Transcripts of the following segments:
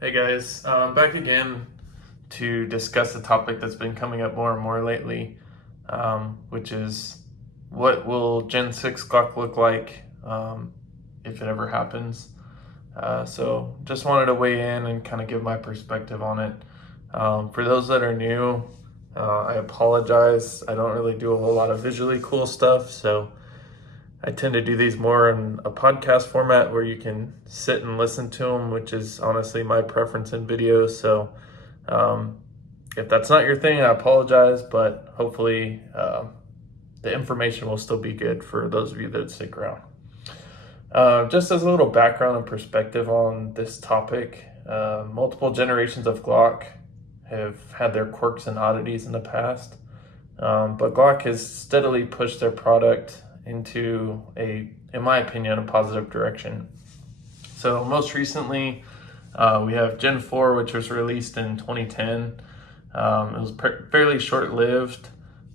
Hey guys, back again to discuss a topic that's been coming up more and more lately, which is what will Gen 6 Glock look like if it ever happens. So just wanted to weigh in and kind of give my perspective on it. For those that are new, I apologize. I don't really do a whole lot of visually cool stuff, so I tend to do these more in a podcast format where you can sit and listen to them, which is honestly my preference in videos. So um, if that's not your thing, I apologize, but hopefully the information will still be good for those of you that stick around. Just as a little background and perspective on this topic, multiple generations of Glock have had their quirks and oddities in the past, but Glock has steadily pushed their product into in my opinion, a positive direction. So most recently, we have Gen 4, which was released in 2010. It was fairly short-lived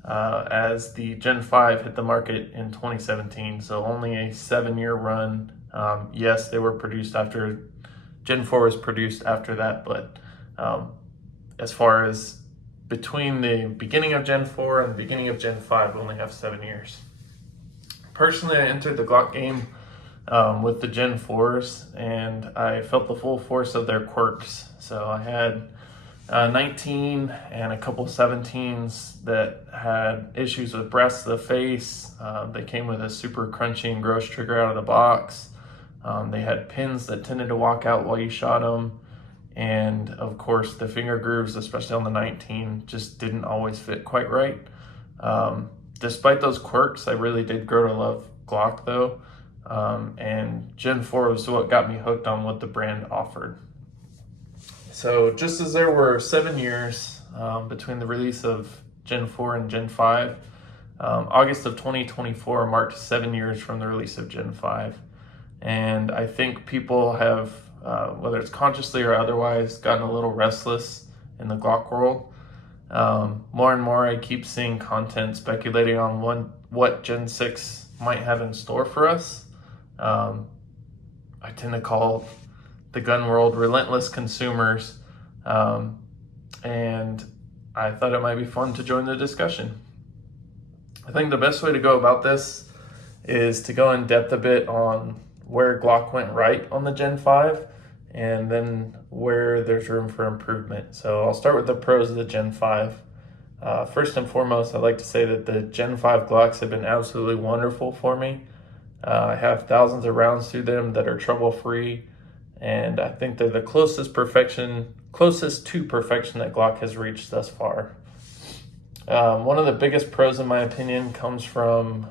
as the Gen 5 hit the market in 2017, so only a 7-year run. Yes, they were produced after, Gen 4 was produced after that, but as far as between the beginning of Gen 4 and the beginning of Gen 5, we only have 7 years. Personally, I entered the Glock game with the Gen 4s, and I felt the full force of their quirks. So I had 19 and a couple 17s that had issues with brass to the face. They came with a super crunchy and gross trigger out of the box. They had pins that tended to walk out while you shot them. And of course, the finger grooves, especially on the 19, just didn't always fit quite right. Despite those quirks, I really did grow to love Glock though. And Gen 4 was what got me hooked on what the brand offered. So just as there were 7 years between the release of Gen 4 and Gen 5, August of 2024 marked 7 years from the release of Gen 5. And I think people have, whether it's consciously or otherwise, gotten a little restless in the Glock world. More and more I keep seeing content speculating on what Gen 6 might have in store for us. I tend to call the gun world relentless consumers, and I thought it might be fun to join the discussion. I think the best way to go about this is to go in depth a bit on where Glock went right on the Gen 5 and then where there's room for improvement. So I'll start with the pros of the Gen 5. First and foremost, I'd like to say that the Gen 5 Glocks have been absolutely wonderful for me. I have thousands of rounds through them that are trouble-free, and I think they're the closest to perfection that Glock has reached thus far. One of the biggest pros, in my opinion, comes from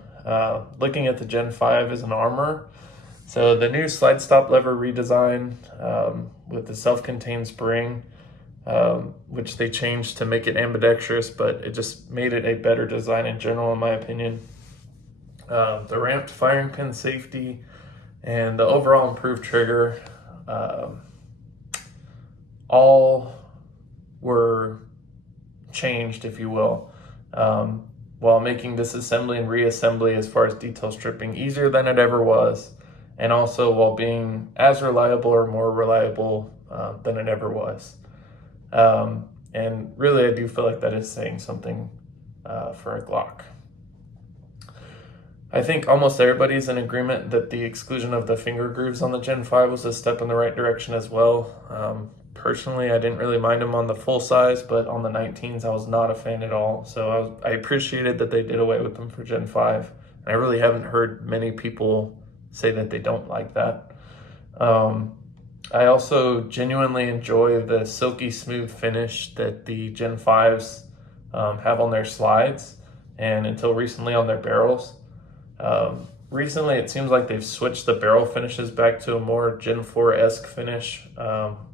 looking at the Gen 5 as an armor. So the new slide stop lever redesign with the self-contained spring, which they changed to make it ambidextrous, but it just made it a better design in general, in my opinion. The ramped firing pin safety and the overall improved trigger, all were changed, if you will, while making disassembly and reassembly as far as detail stripping easier than it ever was, and also while being as reliable or more reliable than it ever was. And really, I do feel like that is saying something for a Glock. I think almost everybody's in agreement that the exclusion of the finger grooves on the Gen 5 was a step in the right direction as well. Personally, I didn't really mind them on the full size, but on the 19s, I was not a fan at all. So I appreciated that they did away with them for Gen 5. And I really haven't heard many people say that they don't like that. I also genuinely enjoy the silky smooth finish that the Gen 5s have on their slides, and until recently on their barrels. Recently, it seems like they've switched the barrel finishes back to a more Gen 4-esque finish,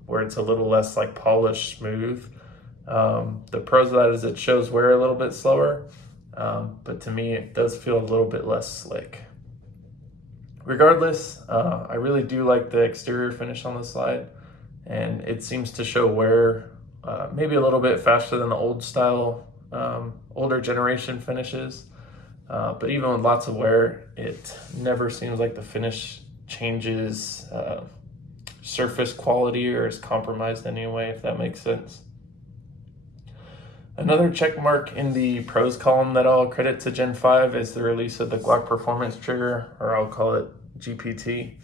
where it's a little less like polished smooth. The pros of that is it shows wear a little bit slower, but to me, it does feel a little bit less slick. Regardless, I really do like the exterior finish on the slide, and it seems to show wear maybe a little bit faster than the old style, older generation finishes. But even with lots of wear, it never seems like the finish changes surface quality or is compromised anyway, if that makes sense. Another check mark in the pros column that I'll credit to Gen 5 is the release of the Glock Performance Trigger, or I'll call it GPT.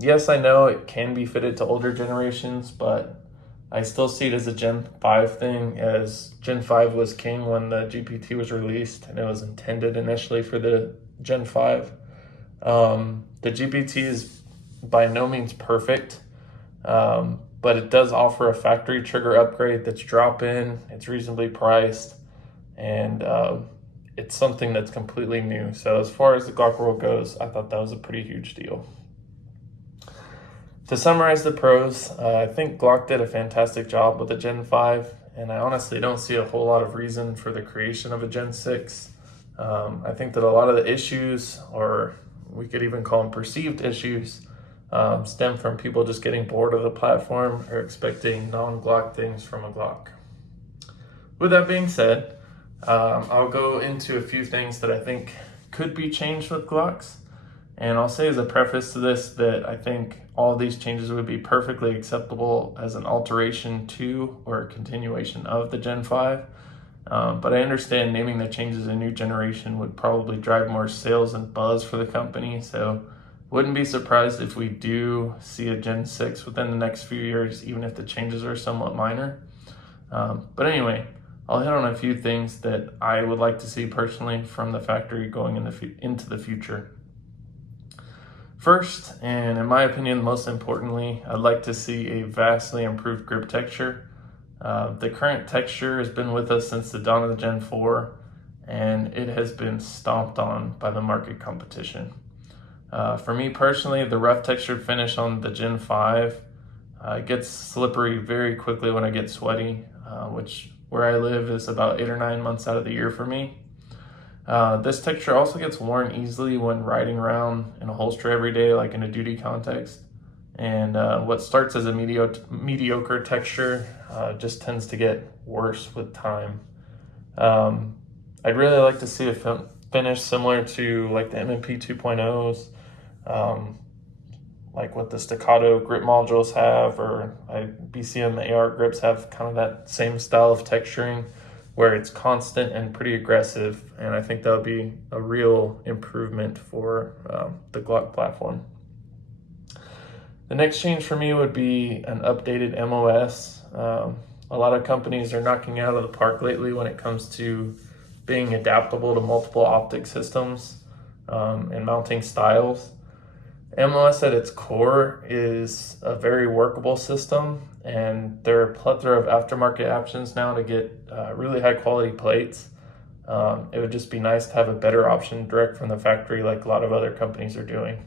Yes, I know it can be fitted to older generations, but I still see it as a Gen 5 thing, as Gen 5 was king when the GPT was released, and it was intended initially for the Gen 5. The GPT is by no means perfect, but it does offer a factory trigger upgrade that's drop-in, it's reasonably priced, and it's something that's completely new. So as far as the Glock world goes, I thought that was a pretty huge deal. To summarize the pros, I think Glock did a fantastic job with the Gen 5, and I honestly don't see a whole lot of reason for the creation of a Gen 6. I think that a lot of the issues, or we could even call them perceived issues, stem from people just getting bored of the platform or expecting non-Glock things from a Glock. With that being said, I'll go into a few things that I think could be changed with Glocks. And I'll say as a preface to this that I think all of these changes would be perfectly acceptable as an alteration to or a continuation of the Gen 5. But I understand naming the changes a new generation would probably drive more sales and buzz for the company. So wouldn't be surprised if we do see a Gen 6 within the next few years, even if the changes are somewhat minor. But anyway, I'll hit on a few things that I would like to see personally from the factory going into the future. First, and in my opinion, most importantly, I'd like to see a vastly improved grip texture. The current texture has been with us since the dawn of the Gen 4, and it has been stomped on by the market competition. For me personally, the rough textured finish on the Gen 5 gets slippery very quickly when I get sweaty, which where I live is about 8 or 9 months out of the year for me. This texture also gets worn easily when riding around in a holster every day, like in a duty context. And what starts as a mediocre texture just tends to get worse with time. I'd really like to see a finish similar to like the M&P 2.0s, like what the staccato grip modules have, or BCM AR grips have kind of that same style of texturing where it's constant and pretty aggressive, and I think that would be a real improvement for the Glock platform. The next change for me would be an updated MOS. A lot of companies are knocking out of the park lately when it comes to being adaptable to multiple optic systems and mounting styles. MOS at its core is a very workable system, and there are a plethora of aftermarket options now to get really high quality plates. It would just be nice to have a better option direct from the factory like a lot of other companies are doing.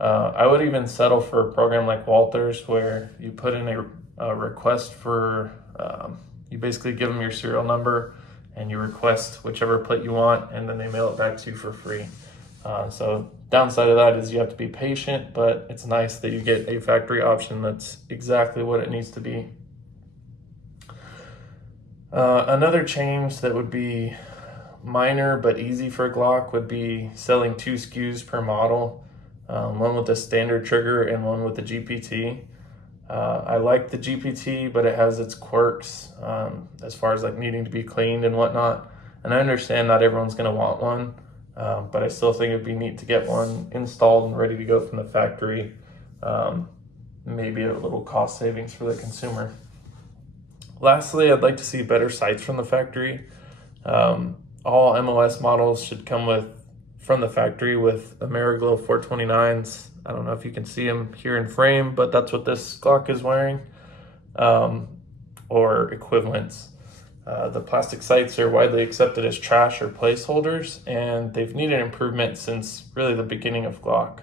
I would even settle for a program like Walters where you put in a request for, you basically give them your serial number and you request whichever plate you want, and then they mail it back to you for free. So downside of that is you have to be patient, but it's nice that you get a factory option that's exactly what it needs to be. Another change that would be minor but easy for Glock would be selling 2 SKUs per model, one with a standard trigger and one with the GPT. I like the GPT, but it has its quirks as far as like needing to be cleaned and whatnot. And I understand not everyone's going to want one. But I still think it'd be neat to get one installed and ready to go from the factory. Maybe a little cost savings for the consumer. Lastly, I'd like to see better sights from the factory. All MOS models should come from the factory with Ameriglow 429s. I don't know if you can see them here in frame, but that's what this Glock is wearing, or equivalents. The plastic sights are widely accepted as trash or placeholders, and they've needed improvement since really the beginning of Glock.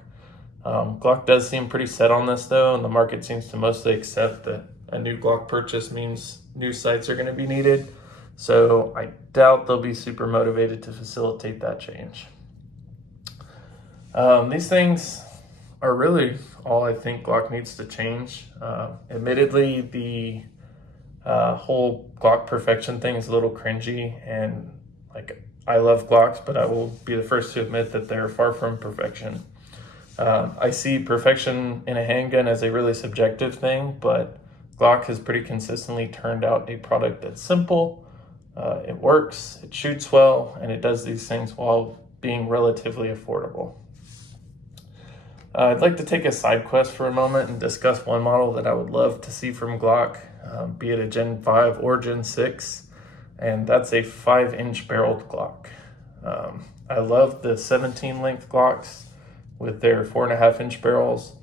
Glock does seem pretty set on this though, and the market seems to mostly accept that a new Glock purchase means new sights are going to be needed. So I doubt they'll be super motivated to facilitate that change. These things are really all I think Glock needs to change. Admittedly, the whole Glock perfection thing is a little cringy, and like I love Glocks, but I will be the first to admit that they're far from perfection. I see perfection in a handgun as a really subjective thing, but Glock has pretty consistently turned out a product that's simple, it works, it shoots well, and it does these things while being relatively affordable. I'd like to take a side quest for a moment and discuss one model that I would love to see from Glock, be it a Gen 5 or Gen 6, and that's a 5-inch barreled Glock. I love the 17 length Glocks with their 4.5-inch barrels,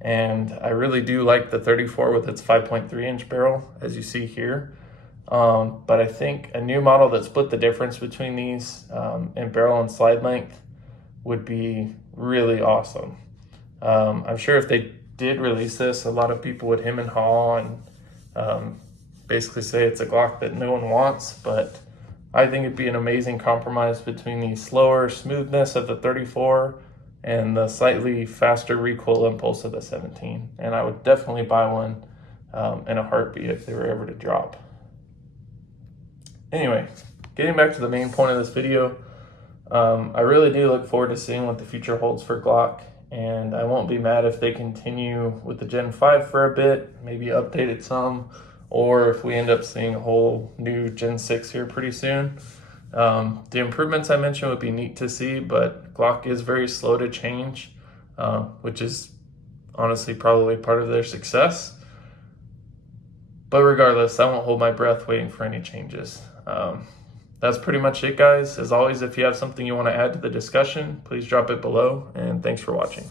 and I really do like the 34 with its 5.3-inch barrel, as you see here. But I think a new model that split the difference between these in barrel and slide length would be really awesome. I'm sure if they did release this, a lot of people would hem and haw and basically say it's a Glock that no one wants, but I think it'd be an amazing compromise between the slower smoothness of the 34 and the slightly faster recoil impulse of the 17. And I would definitely buy one in a heartbeat if they were ever to drop. Anyway, getting back to the main point of this video, I really do look forward to seeing what the future holds for Glock, and I won't be mad if they continue with the Gen 5 for a bit, maybe update it some, or if we end up seeing a whole new Gen 6 here pretty soon. The improvements I mentioned would be neat to see, but Glock is very slow to change, which is honestly probably part of their success. But regardless, I won't hold my breath waiting for any changes. That's pretty much it, guys. As always, if you have something you want to add to the discussion, please drop it below, and thanks for watching.